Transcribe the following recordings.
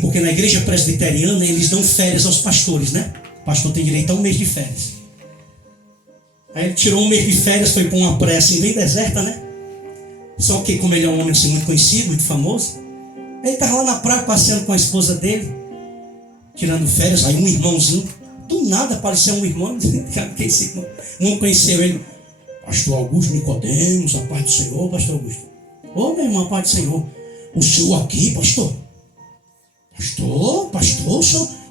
porque na igreja presbiteriana eles dão férias aos pastores, né? O pastor tem direito a 1 mês de férias. Aí ele tirou 1 mês de férias, foi para uma praia assim bem deserta, né? Só que como ele é um homem assim muito conhecido, muito famoso, ele estava lá na praia passeando com a esposa dele, tirando férias. Aí um irmãozinho, do nada apareceu um irmão, que esse irmão não conheceu ele. Pastor Augusto Nicodemos, a paz do Senhor, pastor Augusto. Ô meu irmão, a paz do Senhor. O senhor aqui, pastor? Pastor,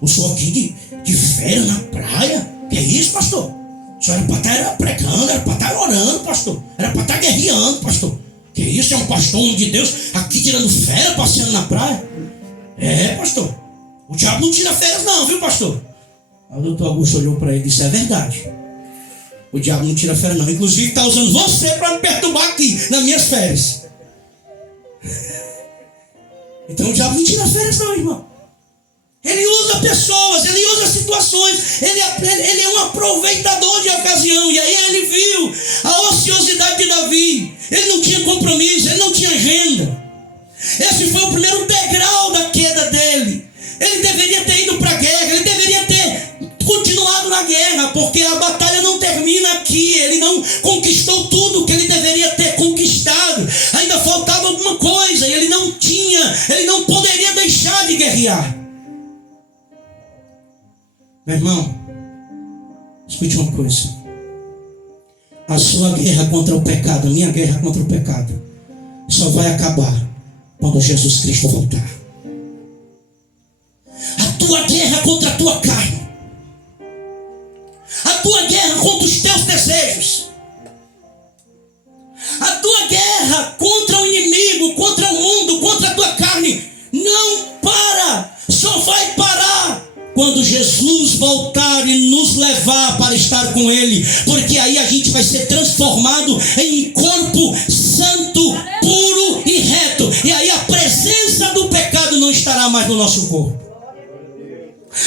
o senhor aqui de férias na praia? Que é isso, pastor? O senhor era para estar pregando, era para estar orando, pastor. Era para estar guerreando, pastor. Que isso, é um pastor, homem de Deus, aqui tirando férias, passeando na praia? É, pastor. O diabo não tira férias não, viu, pastor? Aí o doutor Augusto olhou para ele e disse, é verdade. O diabo não tira férias não. Inclusive está usando você para me perturbar aqui, nas minhas férias. Então o diabo não tira férias não, irmão. Ele usa pessoas, ele usa situações, ele é um aproveitador de ocasião. E aí ele viu a ociosidade de Davi. Ele não tinha compromisso, ele não tinha agenda. Esse foi o primeiro degrau da queda dele. Ele deveria ter ido para a guerra, ele deveria ter continuado na guerra, porque a batalha não termina aqui. Ele não conquistou tudo que ele deveria ter conquistado. Ainda faltava alguma coisa, e ele não poderia deixar de guerrear. Meu irmão, escute uma coisa. A sua guerra contra o pecado, a minha guerra contra o pecado, só vai acabar quando Jesus Cristo voltar. A tua guerra contra a tua carne, a tua guerra contra os teus desejos, a tua guerra contra o inimigo, contra o mundo, contra a tua carne, não para, só vai parar quando Jesus voltar e nos levar para estar com Ele, porque aí a gente vai ser transformado em um corpo santo, puro e reto, e aí a presença do pecado não estará mais no nosso corpo.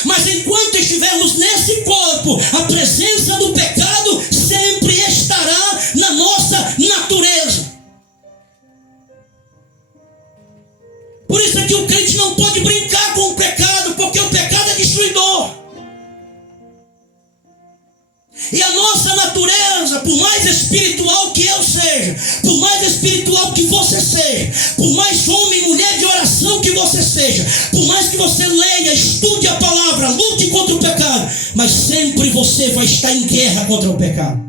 Mas enquanto estivermos nesse corpo, a presença do pecado sempre estará na nossa natureza. Por isso é que o crente não pode brincar com o pecado, porque o pecado é destruidor. E a nossa natureza, por mais espiritual que eu seja, por mais espiritual que você seja, por mais homem e mulher de oração que você seja, por mais que você leia, estude a palavra, lute contra o pecado, mas sempre você vai estar em guerra contra o pecado.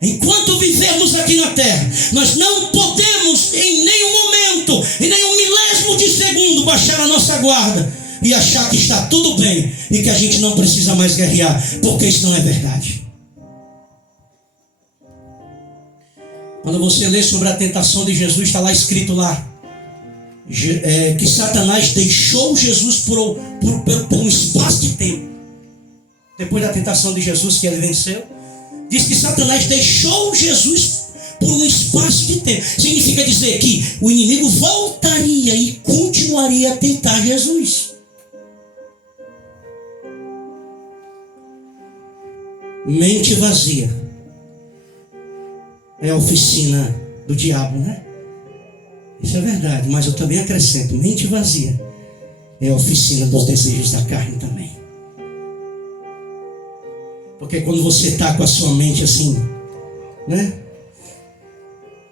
Enquanto vivermos aqui na terra, nós não podemos em nenhum momento, em nenhum milésimo de segundo, baixar a nossa guarda e achar que está tudo bem e que a gente não precisa mais guerrear, porque isso não é verdade. Quando você lê sobre a tentação de Jesus, está lá escrito lá, que Satanás deixou Jesus por um espaço de tempo. Depois da tentação de Jesus que ele venceu, diz que Satanás deixou Jesus por um espaço de tempo. Significa dizer que o inimigo voltaria e continuaria a tentar Jesus. Mente vazia é a oficina do diabo, né? Isso é verdade, mas eu também acrescento, mente vazia é a oficina dos desejos da carne também. Porque quando você está com a sua mente assim, né?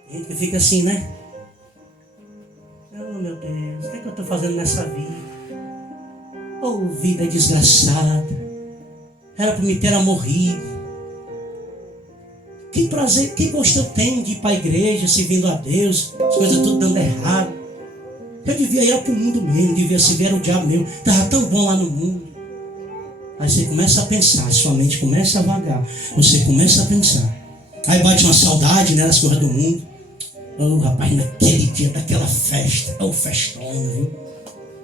A gente fica assim, né? Oh meu Deus, o que é que eu estou fazendo nessa vida? Oh, vida desgraçada. Era para me ter morrido. Que prazer, que gosto eu tenho de ir para a igreja, servindo a Deus, as coisas tudo dando errado. Eu devia ir para o mundo mesmo, devia servir o diabo mesmo. Estava tão bom lá no mundo. Aí você começa a pensar, sua mente começa a vagar, você começa a pensar. Aí bate uma saudade, né, das coisas do mundo. Oh, rapaz, naquele dia daquela festa, oh, festona, viu?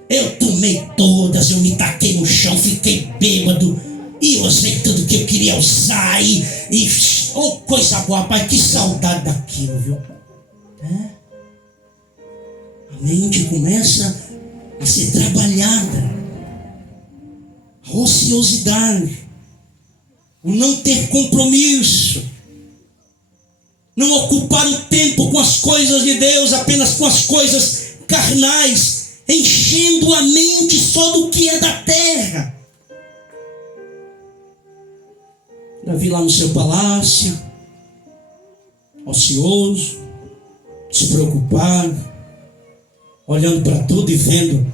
Eu tomei todas, eu me taquei no chão, fiquei bêbado. E eu usei tudo que eu queria usar. Oh, coisa boa, rapaz, que saudade daquilo, viu? A mente começa a ser trabalhada. A ociosidade, o não ter compromisso, não ocupar o tempo com as coisas de Deus, apenas com as coisas carnais, enchendo a mente só do que é da terra. Davi lá no seu palácio, ocioso, despreocupado, olhando para tudo e vendo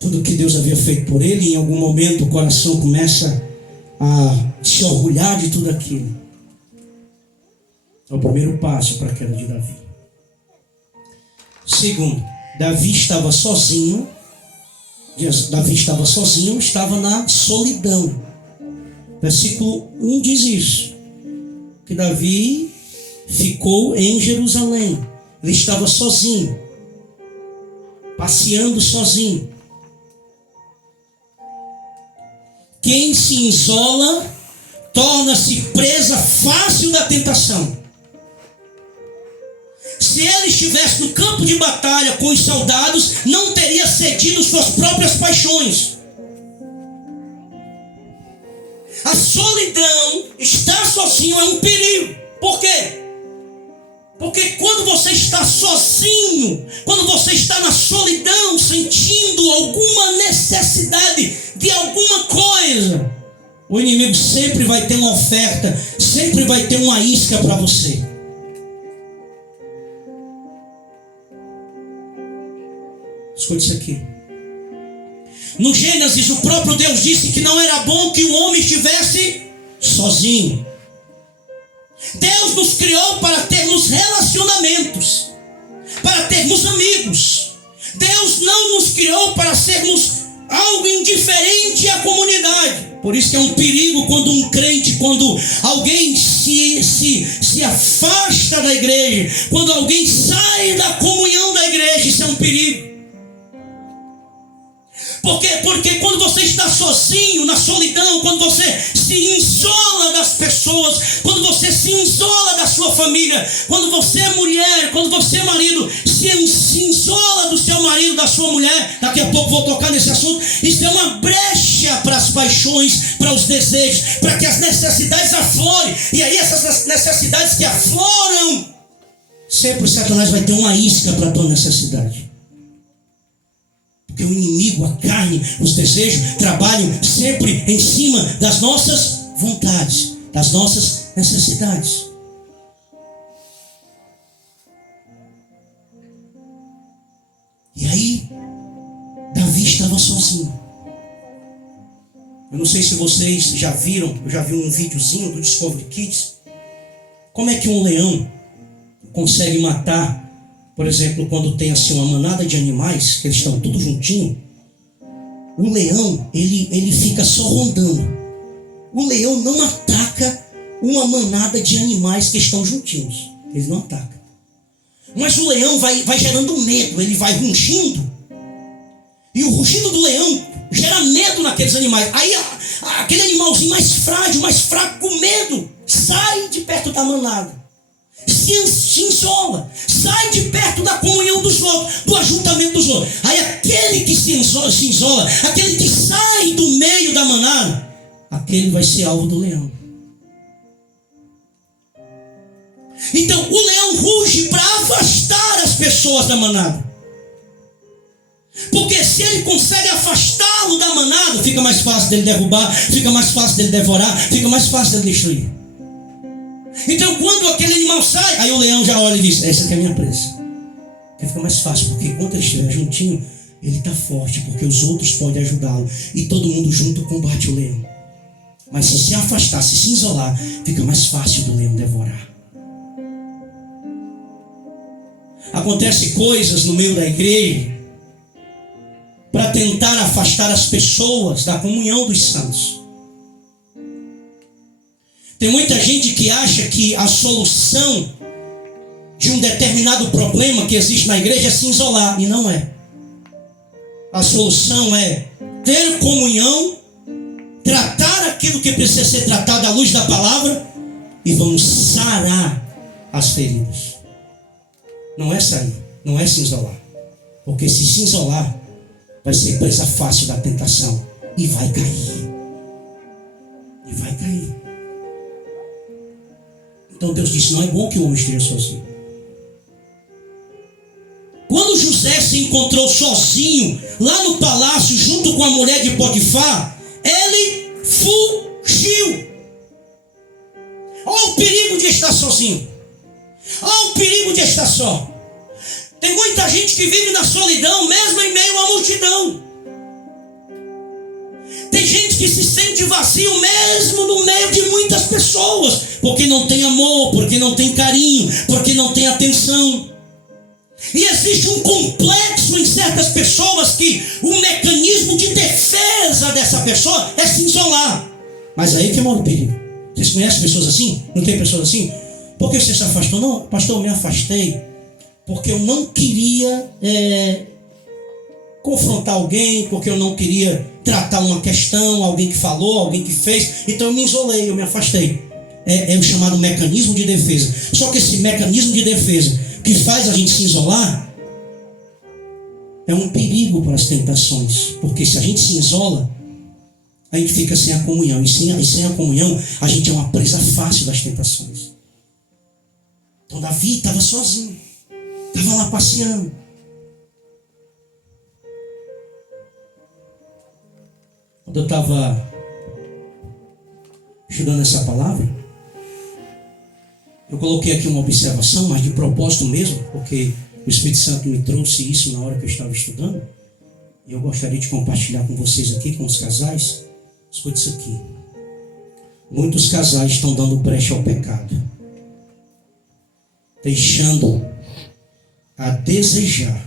tudo que Deus havia feito por ele. E em algum momento o coração começa a se orgulhar de tudo aquilo. É o primeiro passo para a queda de Davi. Segundo, Davi estava sozinho, estava na solidão. Versículo 1 diz isso, que Davi ficou em Jerusalém. Ele estava sozinho, passeando sozinho. Quem se isola torna-se presa fácil da tentação. Se ele estivesse no campo de batalha com os soldados, não teria cedido suas próprias paixões. A solidão, estar sozinho é um perigo. Por quê? Porque quando você está sozinho, quando você está na solidão, sentindo alguma necessidade de alguma coisa, o inimigo sempre vai ter uma oferta, sempre vai ter uma isca para você. Escute isso aqui. No Gênesis, o próprio Deus disse que não era bom que o homem estivesse sozinho. Deus nos criou para termos relacionamentos, para termos amigos. Deus não nos criou para sermos algo indiferente à comunidade. Por isso que é um perigo quando um crente, quando alguém se afasta da igreja, quando alguém sai da comunhão da igreja. Isso é um perigo. Por quê? Porque quando você está sozinho, na solidão, quando você se isola das pessoas, quando você se isola da sua família, quando você é mulher, quando você é marido, se isola do seu marido, da sua mulher, daqui a pouco vou tocar nesse assunto, isso é uma brecha para as paixões, para os desejos, para que as necessidades aflorem. E aí essas necessidades que afloram, sempre o Satanás vai ter uma isca para a tua necessidade. Porque o inimigo, a carne, os desejos trabalham sempre em cima das nossas vontades, das nossas necessidades. E aí, Davi estava sozinho. Eu não sei se vocês já viram, eu já vi um videozinho do Discovery Kids. Como é que um leão consegue matar, por exemplo, quando tem assim uma manada de animais, que eles estão tudo juntinho, o leão, ele fica só rondando. O leão não ataca uma manada de animais que estão juntinhos. Ele não ataca. Mas o leão vai gerando medo, ele vai rugindo. E o rugido do leão gera medo naqueles animais. Aí aquele animalzinho mais frágil, mais fraco, com medo, sai de perto da manada. Se isola, sai de perto da comunhão dos outros, do ajuntamento dos outros. Aí aquele que se isola, aquele que sai do meio da manada, aquele vai ser alvo do leão. Então o leão ruge para afastar as pessoas da manada. Porque se ele consegue afastá-lo da manada, fica mais fácil dele derrubar, fica mais fácil dele devorar, fica mais fácil dele destruir. Então quando aquele animal sai, aí o leão já olha e diz: essa aqui é a minha presa. Porque fica mais fácil, porque enquanto ele estiver juntinho, ele está forte, porque os outros podem ajudá-lo. E todo mundo junto combate o leão. Mas se afastar, se isolar, fica mais fácil do leão devorar. Acontecem coisas no meio da igreja para tentar afastar as pessoas da comunhão dos santos. Tem muita gente que acha que a solução de um determinado problema que existe na igreja é se isolar, e não é. A solução é ter comunhão, tratar aquilo que precisa ser tratado à luz da palavra, e vamos sarar as feridas. Não é sair, não é se isolar. Porque se isolar, vai ser presa fácil da tentação e vai cair. E vai cair. Então Deus disse: não é bom que o homem esteja sozinho. Quando José se se encontrou sozinho lá no palácio junto com a mulher de Potifar, ele fugiu. Olha o perigo de estar sozinho. Olha o perigo de estar só. Tem muita gente que vive na solidão, mesmo em meio à multidão. Tem gente que se sente vazio mesmo no meio de muitas pessoas, porque não tem amor, porque não tem carinho, porque não tem atenção. E existe um complexo em certas pessoas que o mecanismo de defesa dessa pessoa é se isolar. Mas aí que mora o perigo. Vocês conhecem pessoas assim? Não tem pessoas assim? Por que você se afastou? Não, pastor, eu me afastei porque eu não queria confrontar alguém, porque eu não queria tratar uma questão, alguém que falou, alguém que fez. Então eu me isolei, eu me afastei. É o chamado mecanismo de defesa. Só que esse mecanismo de defesa que faz a gente se isolar é um perigo para as tentações. Porque se a gente se isola, a gente fica sem a comunhão. E sem a comunhão, a gente é uma presa fácil das tentações. Então Davi estava sozinho. Estava lá passeando. Quando eu estava estudando essa palavra, eu coloquei aqui uma observação, mas de propósito mesmo, porque o Espírito Santo me trouxe isso na hora que eu estava estudando. E eu gostaria de compartilhar com vocês aqui, com os casais. Escute isso aqui. Muitos casais estão dando brecha ao pecado, deixando a desejar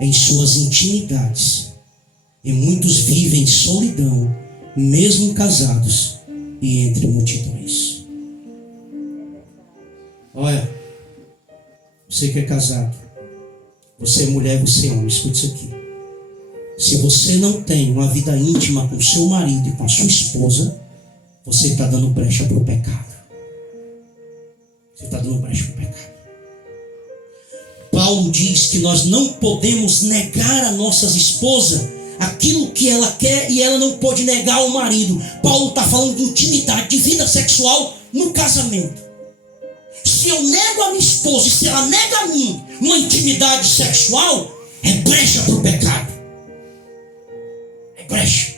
em suas intimidades. E muitos vivem solidão, mesmo casados e entre multidões. Olha, você que é casado, você é mulher, você é homem, escute isso aqui. Se você não tem uma vida íntima com seu marido e com a sua esposa, você está dando brecha para o pecado. Você está dando brecha para o pecado. Paulo diz que nós não podemos negar a nossas esposas aquilo que ela quer e ela não pode negar ao marido. Paulo está falando de intimidade, de vida sexual no casamento. Se eu nego a minha esposa e se ela nega a mim uma intimidade sexual, é brecha para o pecado. É brecha.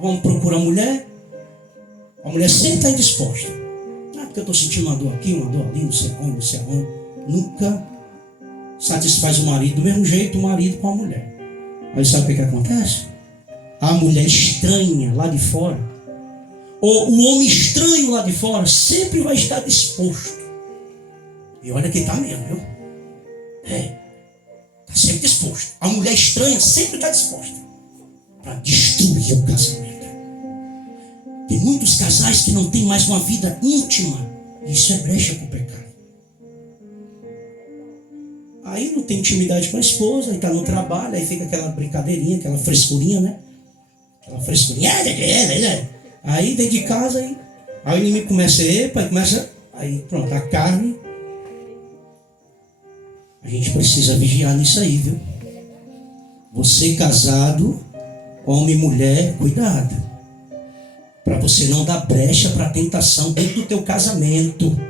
Vamos procurar a mulher sempre está indisposta. Porque eu estou sentindo uma dor aqui, uma dor ali, não sei onde, não sei onde. Nunca satisfaz o marido do mesmo jeito o marido com a mulher. Aí sabe o que acontece? A mulher estranha lá de fora, ou o homem estranho lá de fora, sempre vai estar disposto. E olha que está mesmo, viu? Está sempre disposto. A mulher estranha sempre está disposta para destruir o casamento. Tem muitos casais que não têm mais uma vida íntima. E isso é brecha para o pecado. Aí não tem intimidade com a esposa, aí está no trabalho, aí fica aquela brincadeirinha, aquela frescurinha, né? Aquela frescurinha. Aí dentro de casa, aí o inimigo começa aí pronto, a carne. A gente precisa vigiar nisso aí, viu? Você casado, homem e mulher, cuidado. Para você não dar brecha para a tentação dentro do teu casamento.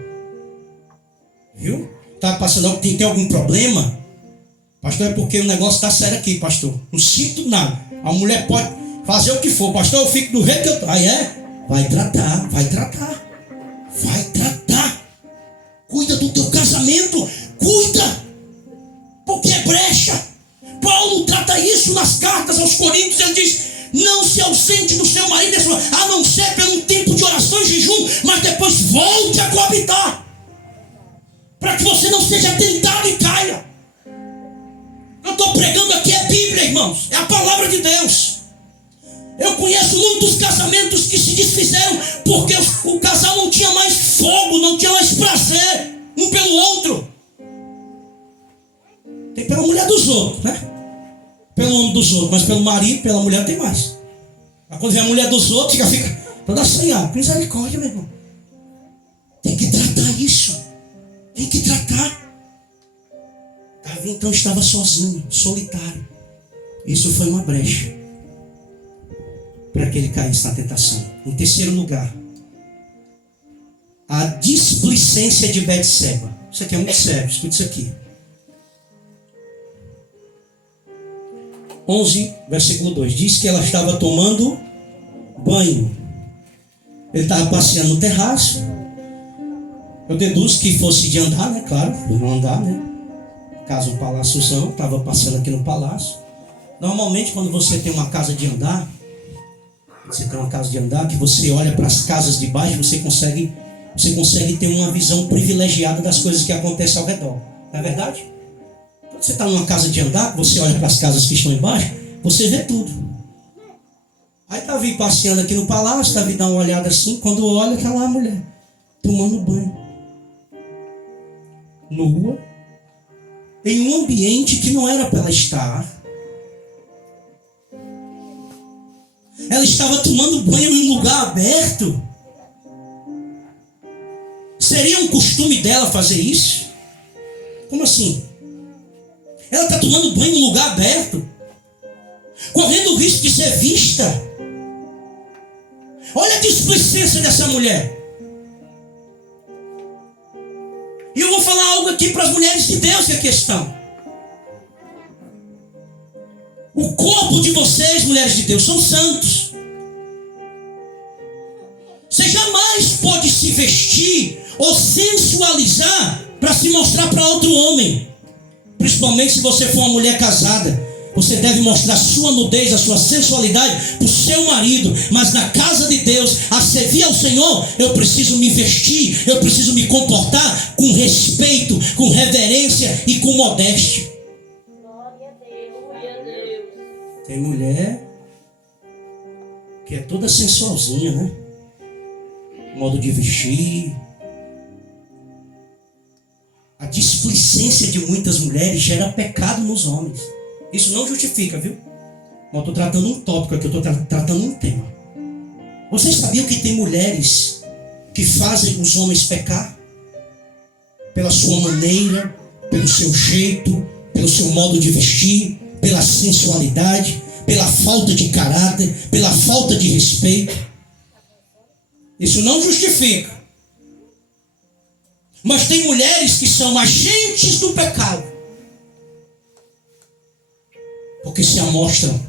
Viu? Tá passando, tem algum problema? Pastor, é porque o negócio está sério aqui, pastor. Não sinto nada. A mulher pode fazer o que for. Pastor, eu fico do jeito que eu tô. Aí vai tratar. Cuida do teu casamento. Cuida. Porque é brecha. Paulo trata isso nas cartas aos Coríntios. Ele diz: não se ausente do seu marido, a não ser pelo um tempo de oração e jejum, mas depois volte a coabitar, para que você não seja tentado e caia. Eu estou pregando aqui é Bíblia, irmãos, é a palavra de Deus. Eu conheço muitos casamentos que se desfizeram porque o casal não tinha mais fogo, não tinha mais prazer um pelo outro. Tem pela mulher dos outros, né? Pelo homem dos outros, mas pelo marido, pela mulher tem mais. Mas quando vem a mulher dos outros, fica toda assanhada. Misericórdia, meu irmão. Tem que tratar isso. Tem que tratar. Davi então estava sozinho, solitário. Isso foi uma brecha para que ele caísse na tentação. Em terceiro lugar, a displicência de Betseba. Isso aqui é muito sério, escute isso aqui. 11, versículo 2. Diz que ela estava tomando banho. Ele estava passeando no terraço. Eu deduzo que fosse de andar, né? Claro, não andar, né? Caso um paláciozão, estava passando aqui no palácio. Normalmente, quando você tem uma casa de andar, que você olha para as casas de baixo, você consegue ter uma visão privilegiada das coisas que acontecem ao redor. Não é verdade? Quando você está numa casa de andar, você olha para as casas que estão embaixo, você vê tudo. Aí Davi passeando aqui no palácio, Davi dá uma olhada assim, quando olha, está lá a mulher tomando banho, nua, em um ambiente que não era para ela estar. Ela estava tomando banho em um lugar aberto. Seria um costume dela fazer isso? Como assim? Ela está tomando banho em um lugar aberto, correndo o risco de ser vista. Olha a displicência dessa mulher. E eu vou falar algo aqui para as mulheres de Deus que é a questão. O corpo de vocês, mulheres de Deus, são santos. Você jamais pode se vestir ou sensualizar para se mostrar para outro homem. Principalmente se você for uma mulher casada. Você deve mostrar a sua nudez, a sua sensualidade para o seu marido. Mas na casa de Deus, a servir ao Senhor, eu preciso me vestir, eu preciso me comportar com respeito, com reverência e com modéstia. Tem mulher que é toda sensualzinha, né? Modo de vestir. A displicência de muitas mulheres gera pecado nos homens. Isso não justifica, viu? Mas eu estou tratando um tópico aqui, eu estou tratando um tema. Vocês sabiam que tem mulheres que fazem os homens pecar? Pela sua maneira, pelo seu jeito, pelo seu modo de vestir, pela sensualidade, pela falta de caráter, pela falta de respeito. Isso não justifica. Mas tem mulheres que são agentes do pecado, porque se amostram,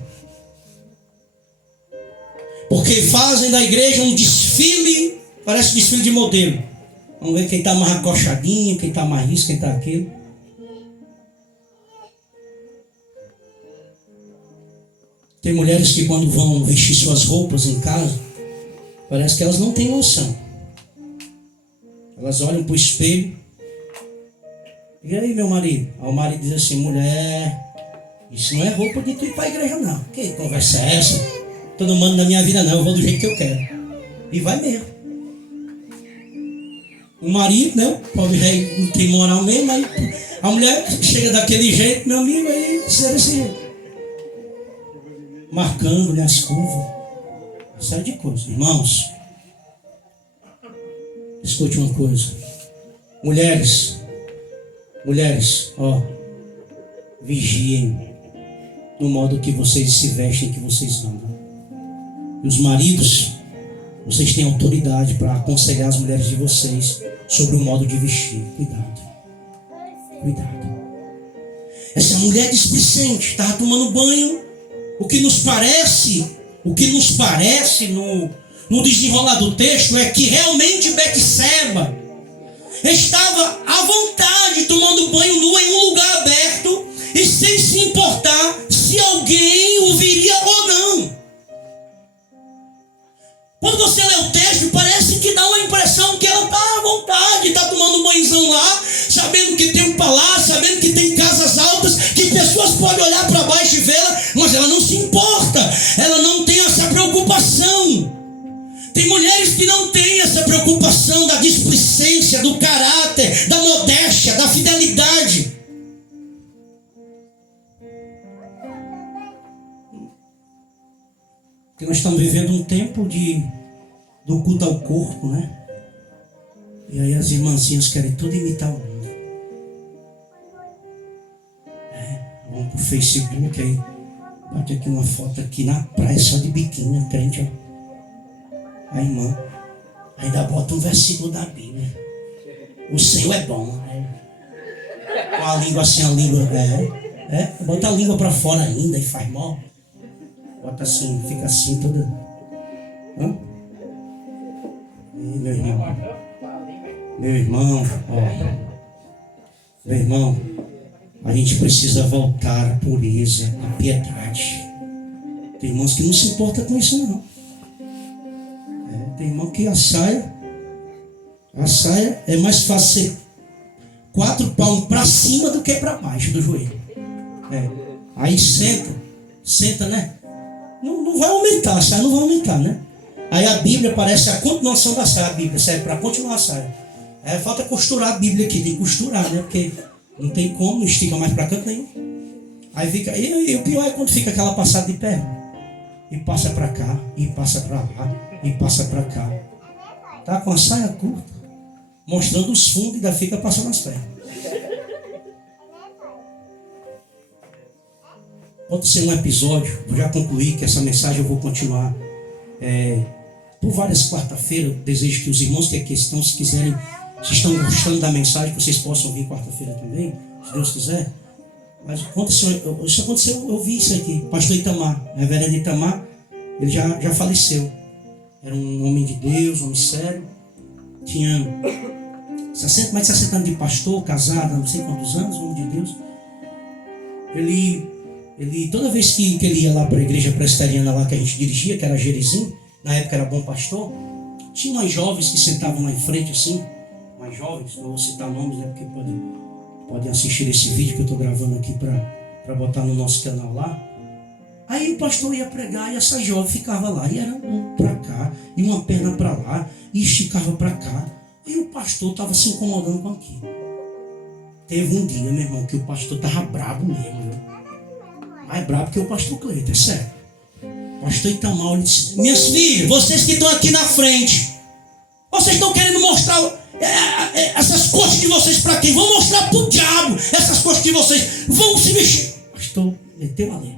porque fazem da igreja um desfile, parece desfile de modelo. Vamos ver quem está mais acochadinho, quem está mais isso, quem está aquilo. Tem mulheres que quando vão vestir suas roupas em casa, parece que elas não têm noção. Elas olham para o espelho. E aí, meu marido? Aí o marido diz assim: mulher, isso não é roupa de tu ir para a igreja, não. Que conversa é essa? Tu não manda na minha vida, não. Eu vou do jeito que eu quero. E vai mesmo. O marido, né? O pobre rei não tem moral mesmo. Aí a mulher chega daquele jeito, meu amigo, aí será assim, marcando-lhe as curvas. Série de coisas. Irmãos, escute uma coisa. Mulheres, ó, vigiem no modo que vocês se vestem, que vocês andam. E os maridos, vocês têm autoridade para aconselhar as mulheres de vocês sobre o modo de vestir. Cuidado. Essa mulher displicente estava tomando banho. O que nos parece no desenrolar do texto é que realmente Betseba estava à vontade tomando banho nua em um lugar aberto e sem se importar se alguém o viria ou não. Quando você lê o texto, parece que dá uma impressão que ela está à vontade, está tomando um banhozão lá, sabendo que tem um palácio, sabendo que tem casas altas, que pessoas podem olhar para baixo e vê-la, mas ela não se importa, ela não tem essa preocupação. Tem mulheres que não têm essa preocupação da displicência, do caráter, da modéstia, da fidelidade. Porque nós estamos vivendo um tempo do culto ao corpo, né? E aí as irmãzinhas querem tudo imitar o mundo. Vamos pro Facebook, aí bate aqui uma foto aqui na praia só de biquíni, a crente, ó. A irmã ainda bota um versículo da Bíblia. O Senhor é bom. Com a língua assim, a língua Bota a língua para fora ainda e faz mal. Bota assim, fica assim toda. E meu irmão. Meu irmão, meu irmão, a gente precisa voltar à pureza, à piedade. Tem irmãos que não se importam com isso não. Tem irmão que a saia é mais fácil ser 4 palmos para cima do que para baixo do joelho. Aí senta, né? Não vai aumentar, a saia não vai aumentar, né? Aí a Bíblia parece a continuação da saia. A Bíblia serve para continuar a saia. Falta costurar a Bíblia aqui, tem que costurar, né? Porque não tem como, não estica mais para canto nenhum. Aí fica, e o pior é quando fica aquela passada de perna. E passa para cá, e passa para lá, e passa para cá. Tá com a saia curta, mostrando os fundos e ainda fica passando as pernas. Pode ser um episódio, eu já concluí que essa mensagem eu vou continuar por várias quarta-feiras. Desejo que os irmãos que aqui estão, se quiserem, se estão gostando da mensagem, que vocês possam vir quarta-feira também, se Deus quiser. Mas isso aconteceu, eu vi isso aqui. Pastor Itamar, reverendo Itamar, ele já faleceu. Era um homem de Deus, um homem sério. Tinha mais de 60 anos de pastor, casado, não sei quantos anos, um homem de Deus. Ele toda vez que ele ia lá para a igreja presbiteriana lá que a gente dirigia, que era Jerizinho, na época era Bom Pastor, tinha umas jovens que sentavam lá em frente assim, umas jovens, não vou citar nomes, né, porque podem assistir esse vídeo que eu estou gravando aqui para botar no nosso canal lá. Aí o pastor ia pregar e essa jovem ficava lá, e era um para cá, e uma perna para lá, e esticava para cá, e o pastor estava se incomodando com aquilo. Teve um dia, meu irmão, que o pastor estava brabo mesmo, viu? Mais brabo que o pastor Cleiton, é sério. O pastor Itamar, ele disse: minhas filhas, vocês que estão aqui na frente, vocês estão querendo mostrar essas coxas de vocês para quem? Vão mostrar para o diabo essas coxas de vocês. Vão se mexer. O pastor meteu a lei.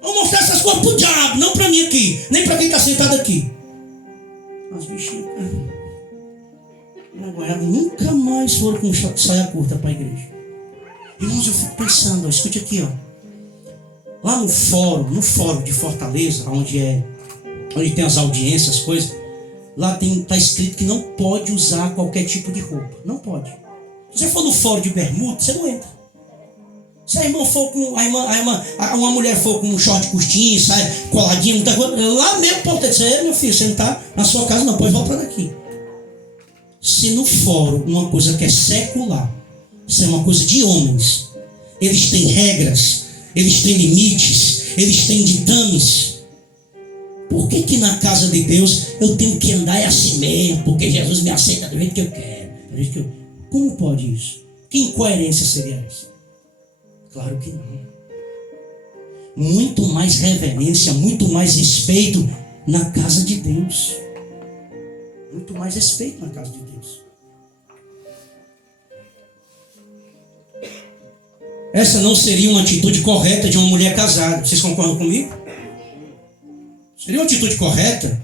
Vão mostrar essas coisas para o diabo, não para mim aqui, nem para quem está sentado aqui. As bichinhas, nunca mais foram com saia curta para a igreja. Irmãos, eu fico pensando, escute aqui, lá no fórum de Fortaleza, onde tem as audiências, as coisas, lá está escrito que não pode usar qualquer tipo de roupa. Não pode. Se você for no fórum de bermuda, você não entra. Se a irmã for com uma mulher for com um short curtinho, sai coladinho, muita coisa, lá mesmo pode dizer: meu filho, você não está na sua casa, não pode voltar daqui. Se no fórum uma coisa que é secular, se é uma coisa de homens, eles têm regras, eles têm limites, eles têm ditames. Por que na casa de Deus eu tenho que andar assim mesmo? Porque Jesus me aceita do jeito que eu quero. Como pode isso? Que incoerência seria essa? Claro que não. Muito mais reverência, muito mais respeito na casa de Deus. Muito mais respeito na casa de Deus. Essa não seria uma atitude correta de uma mulher casada. Vocês concordam comigo? Seria uma atitude correta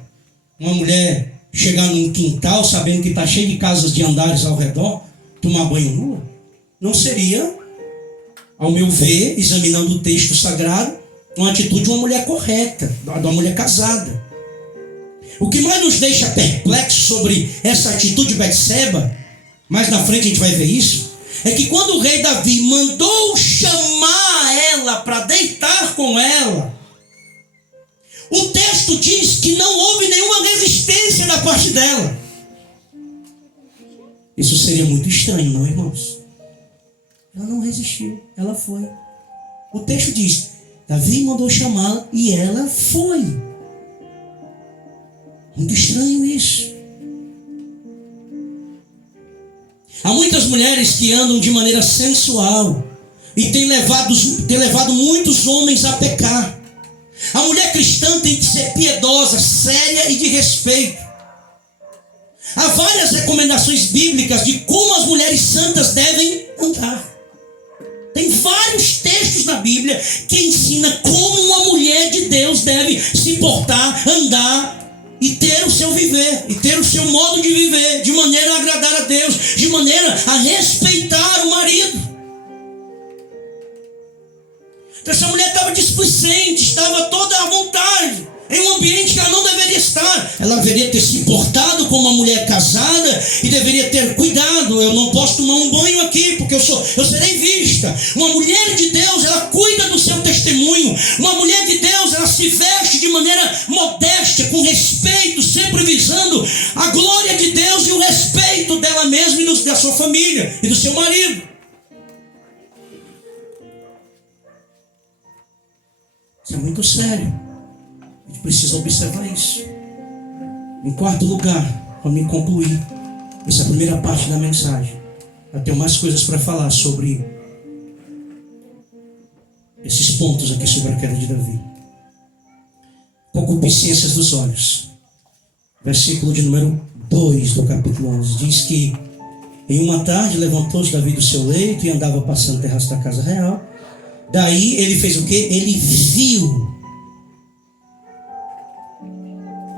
uma mulher chegar num quintal sabendo que está cheio de casas de andares ao redor, tomar banho nua? Não seria, ao meu ver, examinando o texto sagrado, uma atitude de uma mulher correta, de uma mulher casada. O que mais nos deixa perplexos sobre essa atitude de Betseba, mais na frente a gente vai ver isso, é que quando o rei Davi mandou chamar ela para deitar com ela, o texto diz que não houve nenhuma resistência da parte dela. Isso seria muito estranho, não, irmãos? Ela não resistiu, ela foi. O texto diz: Davi mandou chamá-la e ela foi. Muito estranho isso. Há muitas mulheres que andam de maneira sensual e têm levado muitos homens a pecar. A mulher cristã tem que ser piedosa, séria e de respeito. Há várias recomendações bíblicas de como as mulheres santas devem andar. Tem vários textos na Bíblia que ensinam como uma mulher de Deus deve se portar, andar e ter o seu viver, e ter o seu modo de viver, de maneira a agradar a Deus, de maneira a respeitar o marido. Então essa mulher estava displicente, estava toda à vontade, em um ambiente que ela não deveria estar. Ela deveria ter se portado como uma mulher casada e deveria ter cuidado. Eu não posso tomar um banho aqui, porque eu serei vista. Uma mulher de Deus, ela cuida do seu testemunho. Uma mulher de Deus, ela se veste de maneira modesta, com respeito, sempre visando a glória de Deus e o respeito dela mesma e da sua família e do seu marido. Isso é muito sério. A gente precisa observar isso. Em quarto lugar, para me concluir essa primeira parte da mensagem, eu tenho mais coisas para falar sobre esses pontos aqui sobre a queda de Davi. Concupiscências dos olhos. Versículo de número 2 do capítulo 11. Diz que em uma tarde levantou-se Davi do seu leito e andava passando o terraço da casa real. Daí ele fez o quê? Ele viu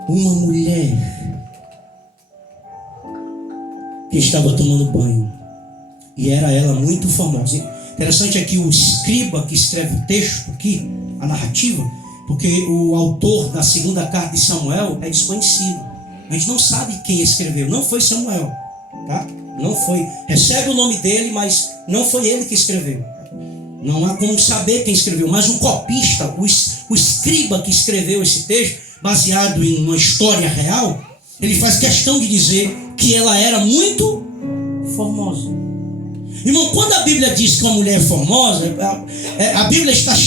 uma mulher que estava tomando banho, e era ela muito famosa. Interessante aqui o escriba que escreve o texto aqui, a narrativa, porque o autor da segunda carta de Samuel é desconhecido. A gente não sabe quem escreveu. Não foi Samuel, tá? Não foi. Recebe o nome dele, mas não foi ele que escreveu. Não há como saber quem escreveu, mas o copista, o escriba que escreveu esse texto, baseado em uma história real, ele faz questão de dizer que ela era muito formosa. Irmão, quando a Bíblia diz que uma mulher é formosa, a Bíblia está